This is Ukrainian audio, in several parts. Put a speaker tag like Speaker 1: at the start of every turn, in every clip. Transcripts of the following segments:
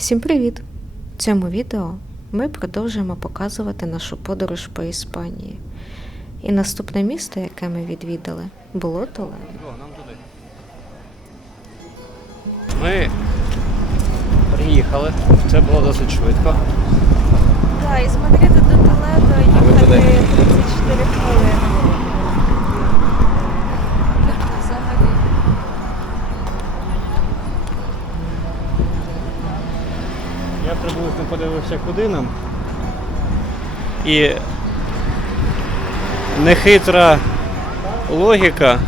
Speaker 1: Всім привіт! В цьому відео ми продовжуємо показувати нашу подорож по Іспанії. І наступне місто, яке ми відвідали, було Толедо.
Speaker 2: Ми приїхали. Це було досить швидко.
Speaker 1: Так, із Мадриду до Толедо
Speaker 2: А ви туди?
Speaker 1: 34 хвилини. Взагалі.
Speaker 2: Я приблизно куди нам. І нехитра логіка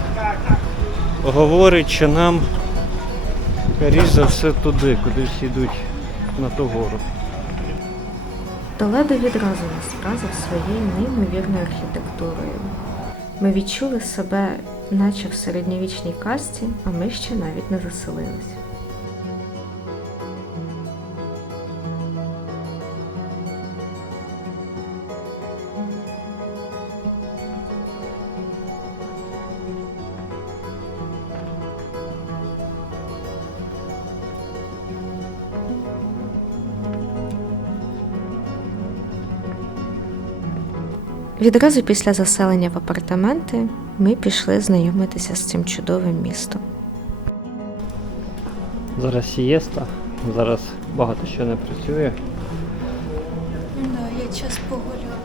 Speaker 2: говорить, що нам скоріш за все туди, куди всі йдуть на ту гору.
Speaker 1: Толедо відразу нас вразив своєю неймовірною архітектурою. Ми відчули себе, наче в середньовічній казці, а ми ще навіть не заселилися. Відразу після заселення в апартаменти ми пішли знайомитися з цим чудовим містом.
Speaker 2: Зараз сієста, зараз багато що не працює.
Speaker 1: Да, я час погуляла.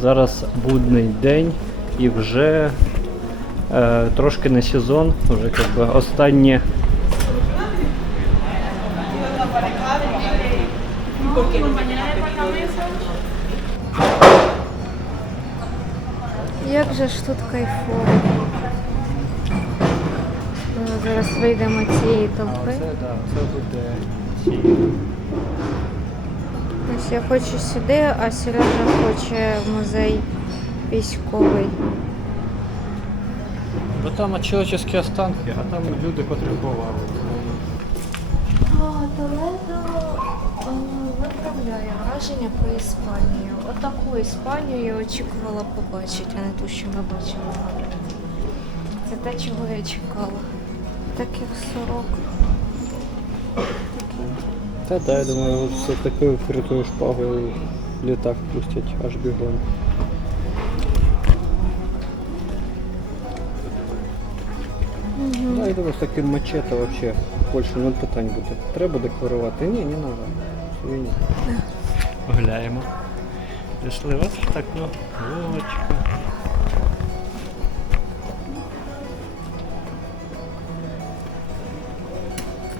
Speaker 2: Зараз будний день і вже е, трошки не сезон, вже якби останнє.
Speaker 1: Як же ж тут кайфово. Ну, Зараз вийдемо цієї толпи. Ось я хочу сюди, а Сережа хоче в музей військовий.
Speaker 2: Бо там человеческие останки, а там люди, котрі ховали.
Speaker 1: А, Толедо виправляє враження про Іспанію. Отаку Іспанію я очікувала побачити, а не ту, що ми бачили. Це те, чого я чекала. Таких сорок.
Speaker 2: Та да, я думаю, з такою крутою шпагою літак пустять аж бігом. Да, я думаю, з таким мачете вообще в Польщі нуль питань буде. Треба декларувати? Ні, не треба. Ні. Гуляємо. Пішли ось так, ну, вуличка.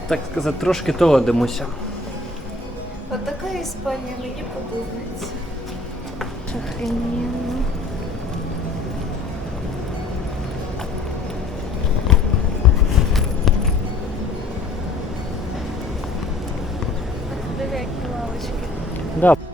Speaker 2: Так сказати, трошки толодимося.
Speaker 1: Отака Іспанія мені подобається. Охрененно.
Speaker 2: Да.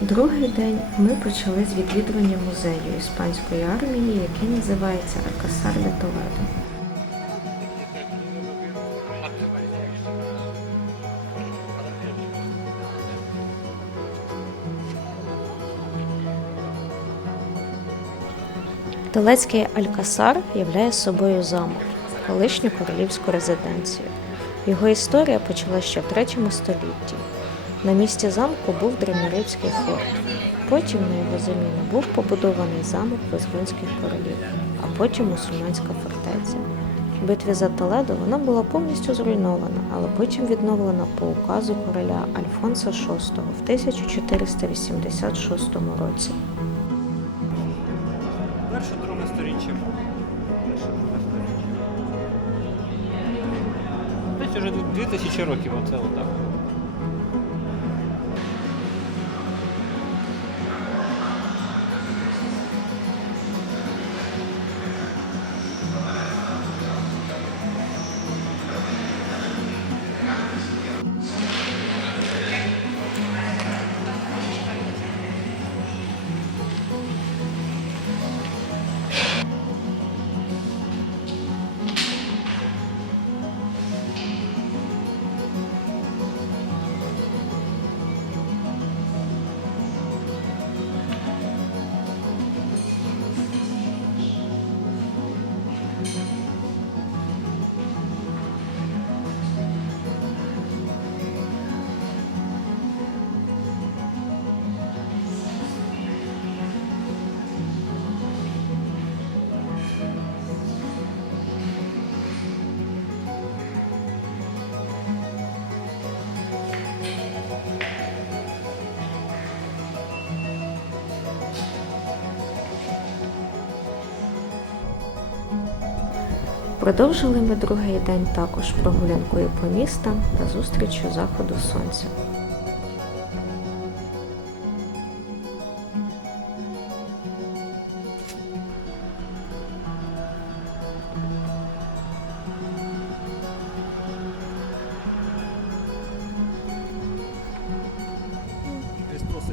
Speaker 1: Другий день ми почали з відвідування музею іспанської армії, який називається Алькасар де Толедо. Толецький Алькасар являє собою замок, колишню королівську резиденцію. Його історія почалася ще в 3 столітті. На місці замку був древньоримський форт. Потім на його заміну був побудований замок визгунських королів, а потім мусульманська фортеця. В битві за Толедо вона була повністю зруйнована, але потім відновлена по указу короля Альфонса VI в 1486 році.
Speaker 2: Перше друге сторіччя. Перше друге сторіччя. Десь уже 2000 років оце отак.
Speaker 1: Продовжили ми другий день також прогулянкою по містам та зустрічю заходу сонця.
Speaker 2: Христос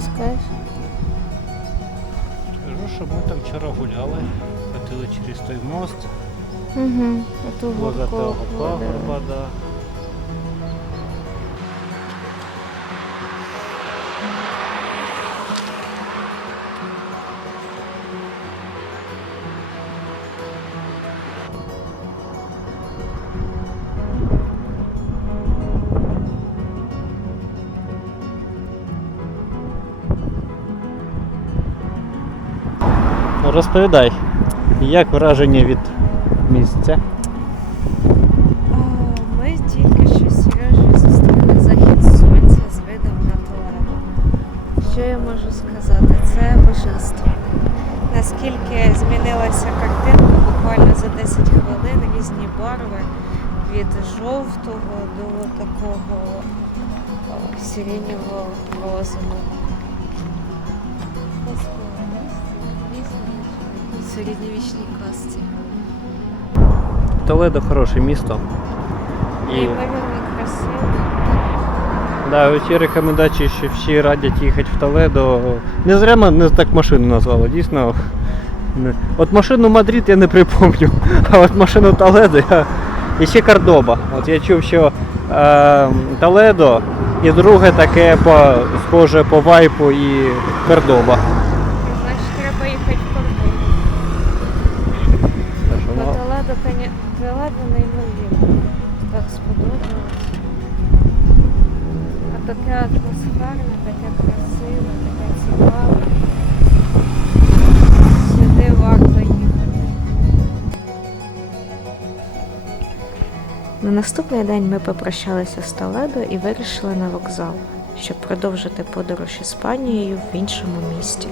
Speaker 1: Розкажеш?
Speaker 2: Скажу, що ми там вчора гуляли, ходили через той мост,
Speaker 1: Угу. Ту
Speaker 2: воза того пагорба, да. Розповідай, як враження від місця?
Speaker 3: Ми тільки що з зустріли захід сонця з видом на Толедо. Що я можу сказати? Це божество. Наскільки змінилася картинка буквально за 10 хвилин, різні барви від жовтого до такого о, сиренєвого розового. У середньовічній казці.
Speaker 2: Толедо хороше місто. І
Speaker 3: красиво.
Speaker 2: да, ці рекомендації, що всі радять їхати в Толедо. Не зря мене так машину назвали, дійсно. Не- От машину Мадрид я не припомню, а от машину Толедо я... і ще Кордоба. От я чув, що е, Толедо і друге таке по, схоже по вайпу і Кордоба.
Speaker 1: На наступний день ми попрощалися з Толедо і вирішили на вокзал, щоб продовжити подорож Іспанією в іншому місті.